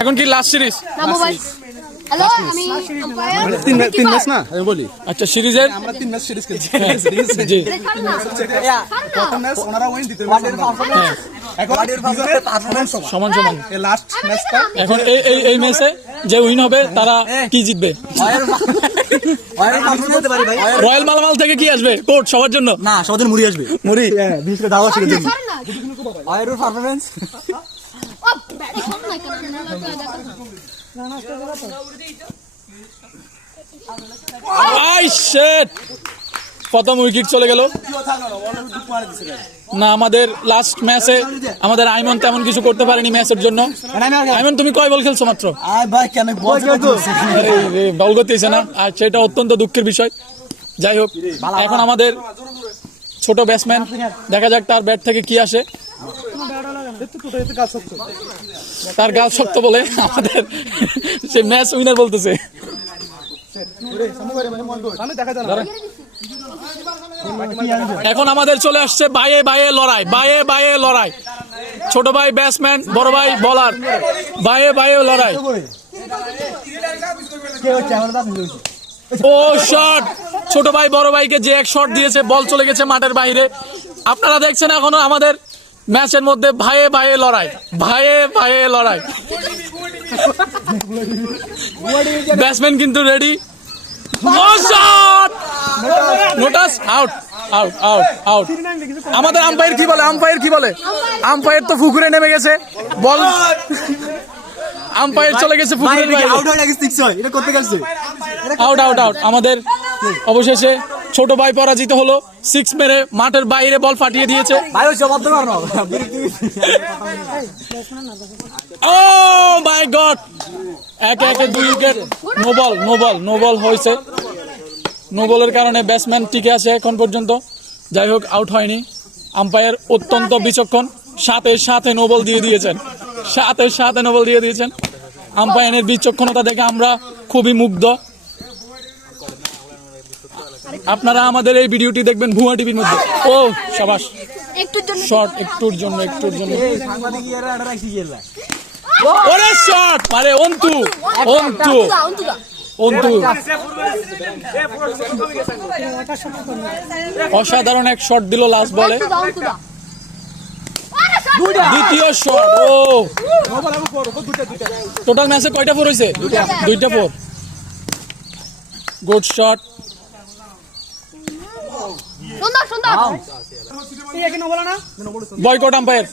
এখন কি last series? Hello আমি তিন ম্যাচ না আমি বলি আচ্ছা সিরিজের আমরা 3 ম্যাচ সিরিজ খেলছি জি প্রথম ম্যাচ ওনারা উইন দিতে এখন সমান সমান এই লাস্ট ম্যাচটা এখন এই ম্যাচে যে উইন হবে তারা কি জিতবে? রয়্যাল মালামাল থেকে কি আসবে? কোট সবার জন্য না সবার মুড়ি আসবে মুড়ি বিশেষ করে দাওয়া ছিল জন্য আয়ের পারফরম্যান্স ও ব্যাট সব নাই আই শিট প্রথম উইকেট চলে গেল না। আমাদের লাস্ট ম্যাচে আমাদের আইমন তেমন কিছু করতে পারেনি ম্যাচের জন্য। আইমন তুমি কয় বল খেলছো মাত্র? আয় ভাই কেন বল বল করতেছে না, আর সেটা অত্যন্ত দুঃখের বিষয়। যাই হোক, এখন আমাদের ছোট ব্যাটসম্যান, দেখা যাক তার ব্যাট থেকে কি আসে। তার গাল শক্ত বলে আমাদের সে ম্যাচ উইনার বলতেছে। এখন আমাদের চলে আসছে বাইয়ে বাইয়ে লড়াই, বাইয়ে বাইয়ে লড়াই। ছোট ভাই ব্যাটসম্যান, বড় ভাই বলার, বাইয়ে বাইয়ে লড়াই। ও শট! ছোট ভাই বড় ভাইকে যে এক শট দিয়েছে, বল চলে গেছে মাঠের বাইরে। আপনারা দেখছেন এখনো আমাদের ম্যাচের মধ্যে ভাইয়ে ভাইয়ে লড়াই, ভাইয়ে ভাইয়ে লড়াই। ব্যাটসম্যান কিন্তু ready. Not out out out out out. আমাদের আম্পায়ার কি বলে? আম্পায়ার কি বলে? আম্পায়ার তো পুকুরে নেমে গেছে। বল আম্পায়ার চলে গেছে পুকুরের বাইরে। আউট হয়ে গেছে 6 এটা করতে গেছে আউট আউট আউট। আমাদের অবশেষে ছোট ভাই পরাজিত হলো। 6 মেরে মাঠের বাইরে বল ফাটিয়ে দিয়েছে। ভাই ওই জবাব দাও না ও মাই গড! একে একে 2 উইকেট। নো বল হয়েছে। নো বলের কারণে ব্যাটসম্যান টিকে আছে এখন পর্যন্ত। যাই হোক, আউট হয়নি। আম্পায়ার অত্যন্ত বিচক্ষণ, সাথে সাথে নো বল দিয়ে দিয়েছেন, সাথে সাথে নো বল দিয়ে দিয়েছেন। আম্পায়ারের বিচক্ষণতা দেখে আমরা খুবই মুগ্ধ। আপনারা আমাদের এই ভিডিওটি দেখবেন ভুয়া টিভির মধ্যে। ও সাবাস! শট একটুর জন্য ওরে শট মারে অন্তু অন্তু অন্তু। অসাধারণ এক শট দিল লাস্ট বলে। দ্বিতীয় শট। ও টোটাল ম্যাচে কয়টা ফোর হয়েছে? 2টা four. Good shot. Boycott umpire.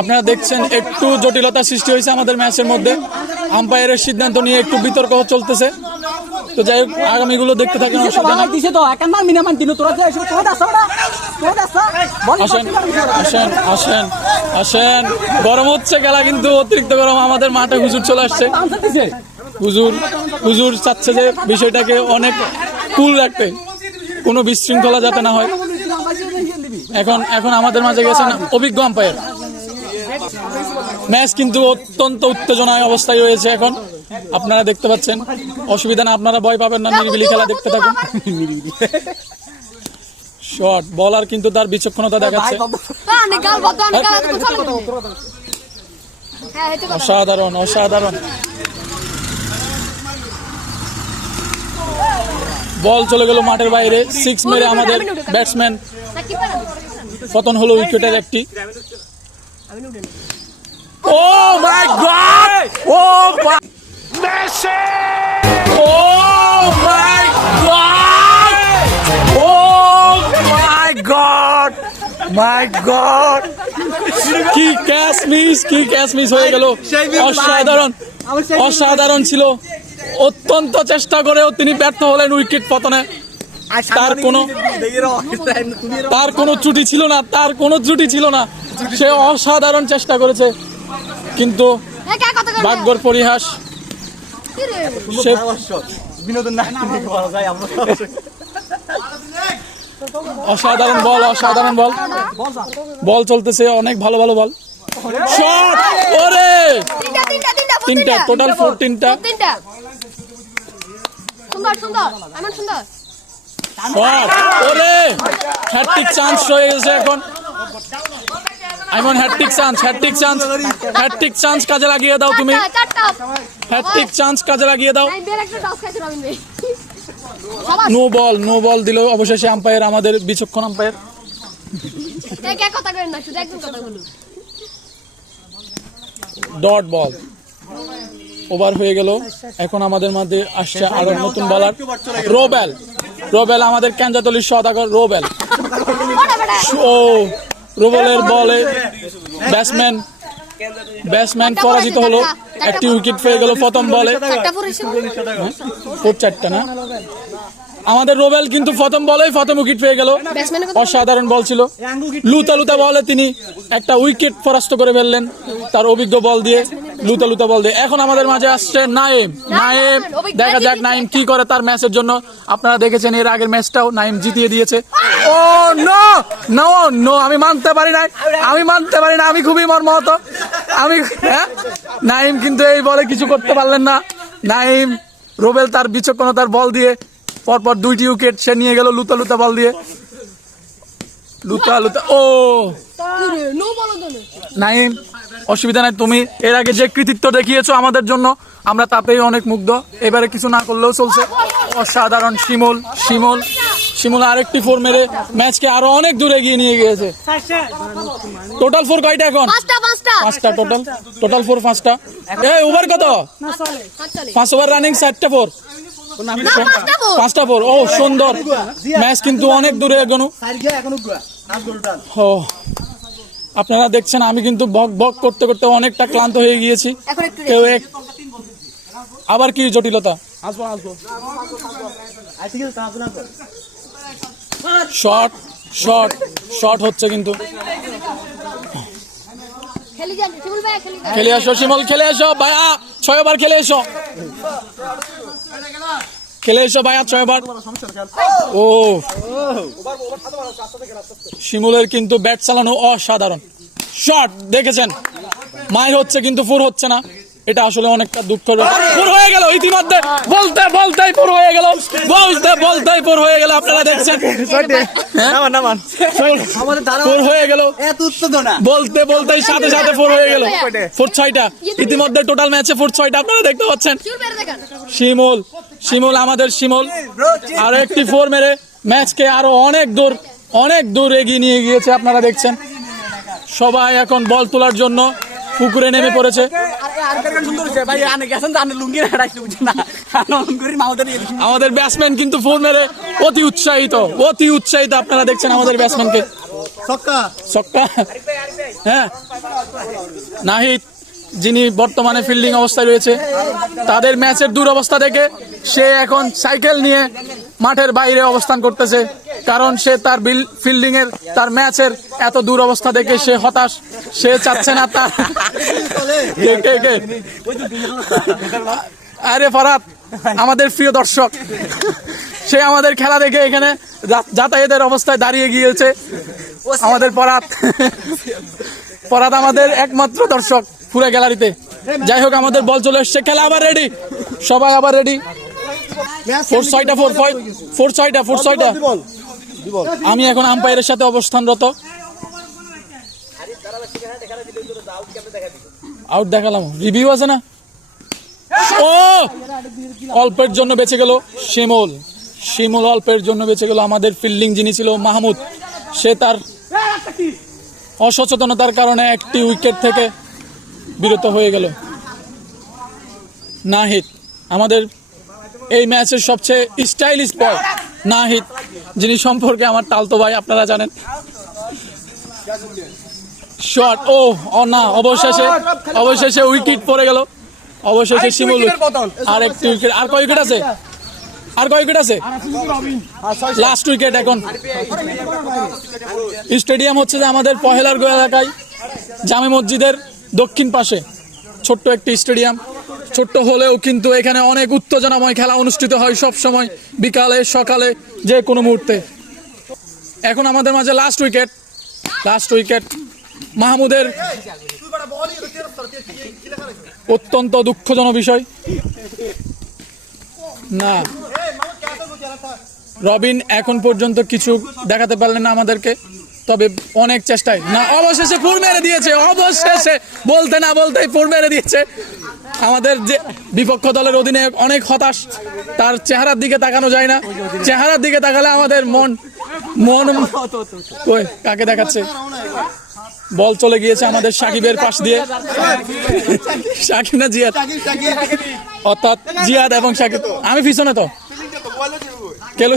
আপনারা দেখছেন একটু জটিলতা সৃষ্টি হয়েছে আমাদের ম্যাচের মধ্যে। আম্পায়ারের সিদ্ধান্ত নিয়ে একটু বিতর্ক চলতেছে। তো যাই হোক, আগামীগুলো দেখতে থাকেন। আসেন আসেন আসেন। গরম হচ্ছে খেলা, কিন্তু অতিরিক্ত গরম। আমাদের মাঠে হুজুর চলে আসছে। হুজুর চাচ্ছে যে বিষয়টাকে অনেক কুল রাখতে, কোনো বিশৃঙ্খলা যাতে না হয়। এখন আমাদের মাঝে গেছেন অভিজ্ঞ আম্পায়ার। ম্যাচ কিন্তু অত্যন্ত উত্তেজনায় অবস্থায় রয়েছে এখন, আপনারা দেখতে পাচ্ছেন। অসুবিধা না, আপনারা ভয় পাবেন না, নিরিবিলি খেলা দেখতে থাকুন। শট বলার কিন্তু তার বিচক্ষণতা দেখাচ্ছে। অসাধারণ অসাধারণ। বল চলে গেল মাঠের বাইরে। 6 মেরে আমাদের ব্যাটসম্যান পতন হলো উইকেটের একটি। ও মাই গড! ও মেসি! ও মাই গড! ও মাই গড! মাই গড! কি ক্যাচ মিস হয়ে গেল। অসাধারণ অসাধারণ ছিল। অত্যন্ত চেষ্টা করেও তিনি ব্যর্থ হলেন উইকেট পতনে। তার কোনো ত্রুটি ছিল না, সে অসাধারণ চেষ্টা করেছে, কিন্তু ভাগ্যের পরিহাস। অসাধারণ বল চলতেছে, অনেক ভালো বল। শট! ওরে তিনটা টোটাল 14টা শট। ওরে হ্যাট্রিক চান্স হয়ে গেছে এখন। আইমন হ্যাট্রিক চান্স কাজে লাগিয়ে দাও তুমি, চারটা হ্যাট্রিক চান্স কাজে লাগিয়ে দাও। আমি বের একটা টস খাইছি রবিন ভাই নো বল দিল অবশেষে আম্পায়ার, আমাদের বিচক্ষণ আম্পায়ার। কে কথা করেন না, শুধু একদম কথা বলুন। ডট বল ওভার হয়ে গেল। এখন আমাদের মধ্যে আসছে আরো নতুন বলার রোবেল, আমাদের কেঞ্জাতলির সদাগর রোবেল। ও রোবেলের বলে ব্যাটসম্যান পরাজিত হলো, একটি উইকেট পেয়ে গেল প্রথম বলে। চারটা পরিছে চারটা না, আমাদের রোবেল কিন্তু প্রথম বলেই প্রথম উইকেট পেয়ে গেল। ব্যাটসম্যানের অসাধারণ বল ছিল, লুতা বলে তিনি একটা উইকেট পরাস্ত করে ফেললেন তার অভিজ্ঞ বল দিয়ে, লুতা বল দিয়ে। এখন আমাদের মাঝে আসছে নাইম, দেখা যাক নাইম কি করে তার ম্যাচের জন্য। আপনারা দেখেছেন এর আগের ম্যাচটাও নাইম জিতিয়ে দিয়েছে। ও নো, আমি মানতে পারি না, আমি খুবই মর্মাহত। নাইম কিন্তু এই বলে কিছু করতে পারলেন না। নাইম রোবেল তার বিচক্ষণতার বল দিয়ে পরপর 2টি উইকেট সে নিয়ে গেল লুতা বল দিয়ে। ও নো বলো তো নাইম, অসুবিধা নাই, তুমি এর আগে যে কৃতিত্ব দেখিয়েছো আমাদের জন্য আমরা তাতেই অনেক মুগ্ধ। এবারে কিছু না করলেও চলছে। অসাধারণ শিমুল আরেকটি 4 মেরে ম্যাচকে আরো অনেক দূরে এগিয়ে নিয়ে গিয়েছে। টোটাল 4 কয়টা এখন? পাঁচটা টোটাল 4 5টা। এই ওভার কত? 5 ওভার রানিং 4টা 4। 5টা 4। ও সুন্দর ম্যাচ কিন্তু অনেক দূরে এগোনো। আপনারা দেখছেন আমি কিন্তু বক করতে অনেকটা ক্লান্ত হয়ে গিয়েছি। কেউ আবার কি জটিলতা, শর্ট হচ্ছে কিন্তু। খেলে আসো শিমুল, খেলে আসো ভাইয়া, 6 ওভার খেলে এসো ভাইয়া, 6 ওভার। ও শিমুলের কিন্তু ব্যাট চালানো অসাধারণ। শট দেখেছেন, মাইর হচ্ছে কিন্তু 4 হচ্ছে না, এটা আসলে অনেকটা দুঃখের ব্যাপার। 4 হয়ে গেল ইতিমধ্যে, বলতেই 4 হয়ে গেল, বলতেই 4 হয়ে গেল। আপনারা দেখছেন 4 হয়ে গেল, বলতেই সাথে 4 হয়ে গেল। 4 6টা ইতিমধ্যে টোটাল ম্যাচে 4 6টা আপনারা দেখতে পাচ্ছেন। শিমুল আমাদের আরো একটি 4 মেরে ম্যাচকে আরো অনেক দূর এগিয়ে নিয়ে গিয়েছে। আপনারা দেখছেন সবাই এখন বল তোলার জন্য পুকুরে নেমে পড়েছে। আমাদের ব্যাটসম্যান কিন্তু 4 মেরে অতি উৎসাহিত। আপনারা দেখছেন আমাদের ব্যাটসম্যানকে। ছক্কা। হ্যাঁ, নাহিদ যিনি বর্তমানে ফিল্ডিং অবস্থায় রয়েছে, তাদের ম্যাচের দুরবস্থা দেখে সে এখন সাইকেল নিয়ে মাঠের বাইরে অবস্থান করতেছে, কারণ সে তার ফিল্ডিং এর তার ম্যাচের এত দুরবস্থা দেখে সে হতাশ। সে চাচ্ছে না তার আরে ফরাত আমাদের প্রিয় দর্শক, সে আমাদের খেলা দেখে এখানে যাতায়াতের অবস্থায় দাঁড়িয়ে গিয়েছে। আমাদের পরাত আমাদের একমাত্র দর্শক পুরো গ্যালারিতে। যাই হোক, আমাদের বল চলে এসছে, খেলা আবার রেডি, সবাই আবার রেডি। 4 6টা। আমি এখন আম্পায়ারের সাথে অবস্থানরত। আউট দেখালাম, রিভিউ আছে না? ও অল্পের জন্য বেঁচে গেল শিমুল অল্পের জন্য বেঁচে গেল। আমাদের ফিল্ডিং যিনি ছিল মাহমুদ, সে তার অসচেতনতার কারণে একটি উইকেট থেকে বিরত হয়ে গেল। নাহিদ আমাদের এই ম্যাচের সবচেয়ে স্টাইলিশ বয়, নাহিদ যিনি সম্পর্কে আমার তালতো ভাই, আপনারা জানেন। শট, ও না, অবশেষে উইকেট পড়ে গেল। অবশেষে শিমুল আর একটি উইকেট। আর কয় উইকেট আছে? Last wicket. এখন স্টেডিয়াম হচ্ছে যে আমাদের পহেলারগঞ্জ এলাকায় জামে মসজিদের দক্ষিণ পাশে ছোট্ট একটি স্টেডিয়াম। ছোট্ট হলেও কিন্তু এখানে অনেক উত্তেজনাময় খেলা অনুষ্ঠিত হয় সব সময়, বিকালে সকালে যে কোনো মুহূর্তে। এখন আমাদের মাঝে লাস্ট উইকেট মাহমুদের। অত্যন্ত দুঃখজনক বিষয়, না রবিন এখন পর্যন্ত কিছু দেখাতে পারলেন না আমাদেরকে। তবে অনেক চেষ্টায় না অবশেষে ফুল মেরে দিয়েছে, অবশেষে বলতে না বলতেই ফুল মেরে দিয়েছে। আমাদের যে বিপক্ষ দলের অধিনায়ক অনেক হতাশ, তার চেহারার দিকে তাকানো যায় না, চেহারার দিকে তাকালে আমাদের মন কই কাকে দেখাচ্ছে। বল চলে গিয়েছে আমাদের সাকিবের পাশ দিয়ে, সাকিব না জিয়াদ, অর্থাৎ জিয়াদ এবং সাকিব। আমি পিছনে তো কেলো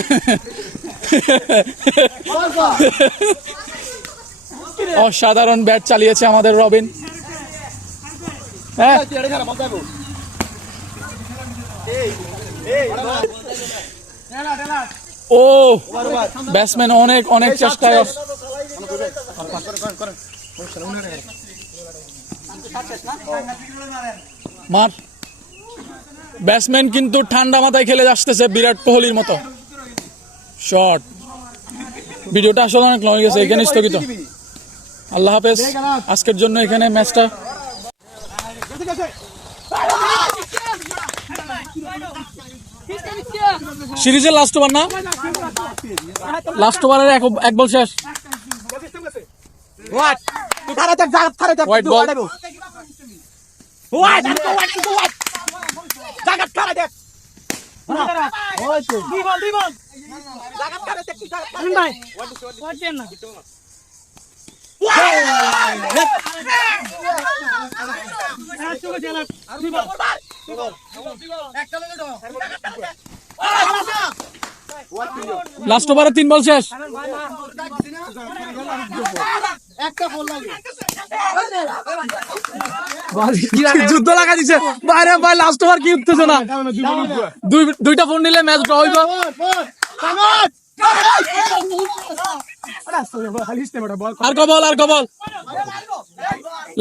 অসাধারণ ব্যাট চালিয়েছে আমাদের রবিন। হ্যাঁ ও ব্যাটসম্যান অনেক অনেক চেষ্টায় মার। ব্যাটসম্যান কিন্তু ঠান্ডা মাথায় খেলে আসতেছে বিরাট কোহলির মতো। শট। ভিডিওটা আসলে অনেক লং হয়ে গেছে, এখানে স্থগিত। আল্লাহ হাফেজ আজকের জন্য এখানে ম্যাচটা। সিরিজের লাস্ট ওভার না, লাস্ট ওভারের এক বল শেষ। White ball. লাস্ট ওভারে 3 বল শেষ। যুদ্ধ লাগা দিছে বাইরে ভাই, লাস্ট ওভার কি উঠতেছে না। দুইটা ফোন নিলে ম্যাচ ড্র হইব। আর কবল, আর কবল।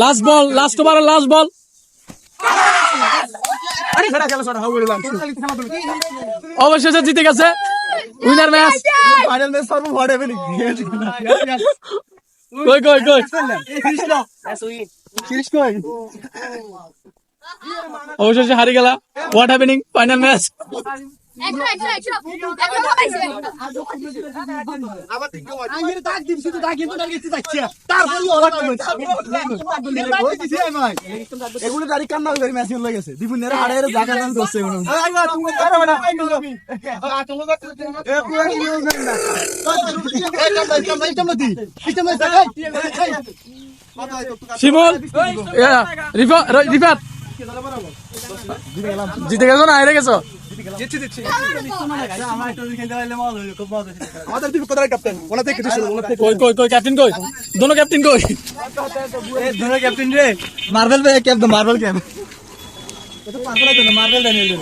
লাস্ট বল, লাস্ট ওভারের লাস্ট বল। অবশেষে জিতে গেছে, উইনার ম্যাচ। ফাইনাল ম্যাচ সর্ব ভড়ে ফেলি কই কই কই সিরিজ কই অবশেষে হারি গেলা। What happening final match. এগুলো তারিখ কান্না করে ম্যাচ হয়ে গেছে দিপুনের হাড়ের জায়গা নাম করছে শিমুল রিফাত জিতে গেছো না হেরে গেছো? আমাদের দিকে কোথায় ক্যাপ্টেন ওনা থেকে কিছু কই কই কই ক্যাপ্টেন কই? দোনো ক্যাপ্টেন কই? ক্যাপ্টেন রে মার্বেল ক্যাপ মার্বেল ক্যাপ এটা পাগল আছে না মার্বেল ড্যানিয়েল